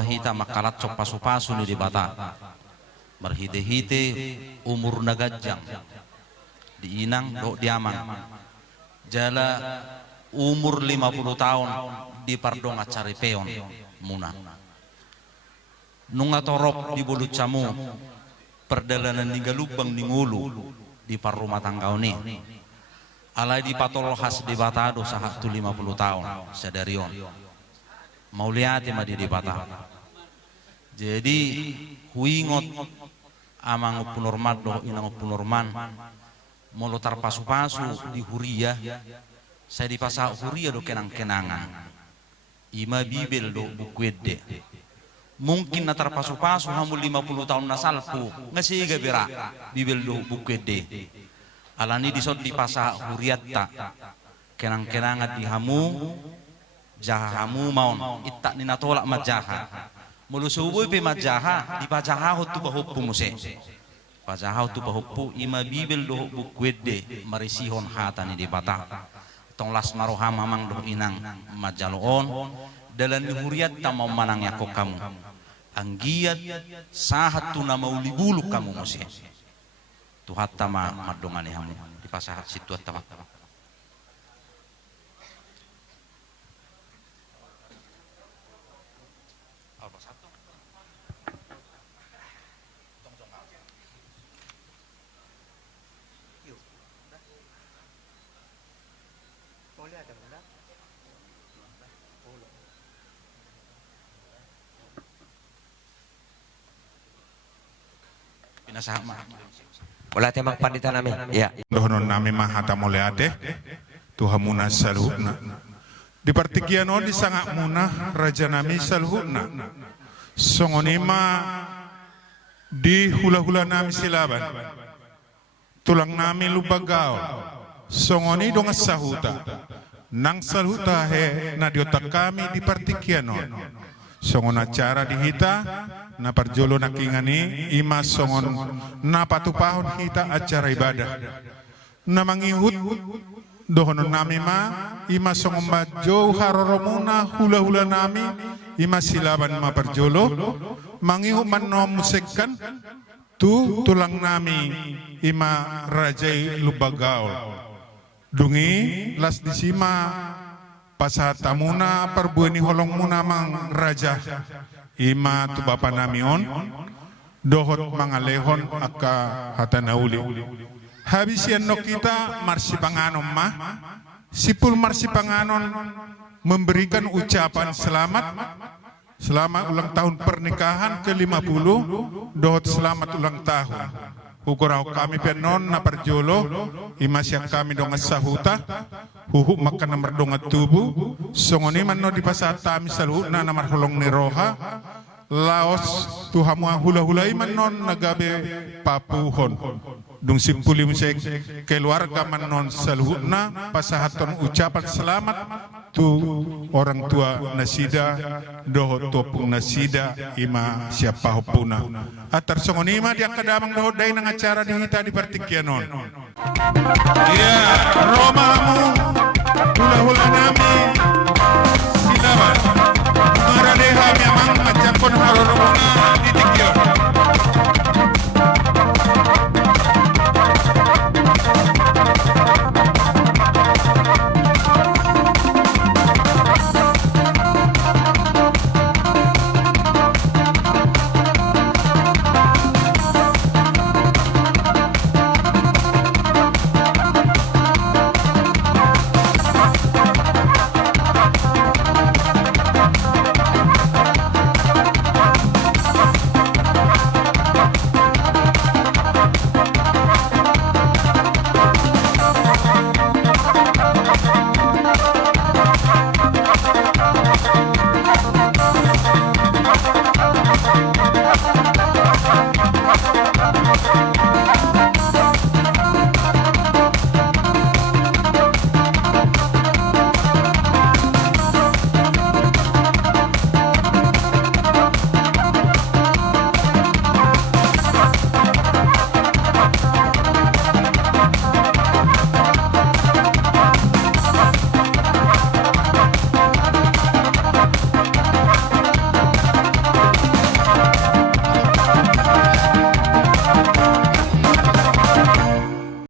hita makalat cok pasu-pasu ni di bata. Berhite-hite umur nagajang. Di inang do diamang. Jala umur 50 tahun di pardong acari peon muna. Nunga torop di bulu camu perjalanan di galubang di ngulu di parrumah tanggau ni. Alai di patol khas di batado sahat tu 50 tahun sadarion. Mau lihat ma di bata. Jadi huingot amang punurmat do inang punurman molotar pasu-pasu di huria. Saya di pasah huria do kenang-kenangan. Ima bibel do bukwede. Mungkin natar pasu-pasu hamu 50 tahun nasalpu ngasiga bira bibel do bukwede. Alani disot di pasah huriatta kenang-kenangan di hamu jaha hamu maun itta ni natolak majaha mulu subuh pe majaha di pajaha hotu bahuppu muse pajaha hotu bahuppu ima bibel do bukwede marisihon hatani di patah tong las maroha mamang do inang majaloon dalan huriat ta mau manang yako kamu anggiat sahat tu na maulibulu kamu muse tuhat tama madongani hamu di pasahat situ tamat Wala temang pandita namin. Ya. Dohonon nami mahata moleate tuhamuna salhuna. Di partikiano di sangak muna raja nami salhuna. Songonima di hula-hula nami silaban. Tulang nami lubagaw. Songoni dong sahuta. Nang salhuta he na diotak kami di partikiano. Songon acara di hita na parjolo nakingani ima songon na patupahon hita acara ibadah na mangihut dohonon nami ma ima songon majo haroromuna hula-hula nami ima silaban ma parjolo mangihut manno musekkan tu tulang nami ima rajai lubagaul dungi las disima pasatamuna perbueni holong muna mang raja ima tu bapa namion dohot mangalehon aka hatanauli habisian no kita marsi panganon mah sipul marsi panganon memberikan ucapan selamat ulang tahun pernikahan ke-50 dohot selamat ulang tahun ukurau kami penon na parjolo ima siang kami dong sahuta huhu makan nomor donga tubuh songoni manno di pasata misal na namar holong ni roha laos tuhamu hula-hula iman nagabe papuhon dung simpuli musek keluarga manon salhuna pasahaton ucapan selamat tu orang tua nasida doho topung nasida ima siapa hopuna atar songoni ma dia kadamang doho dai nang acara di hita di partikianon ya romamu hula-hula nami silaban maradeha memang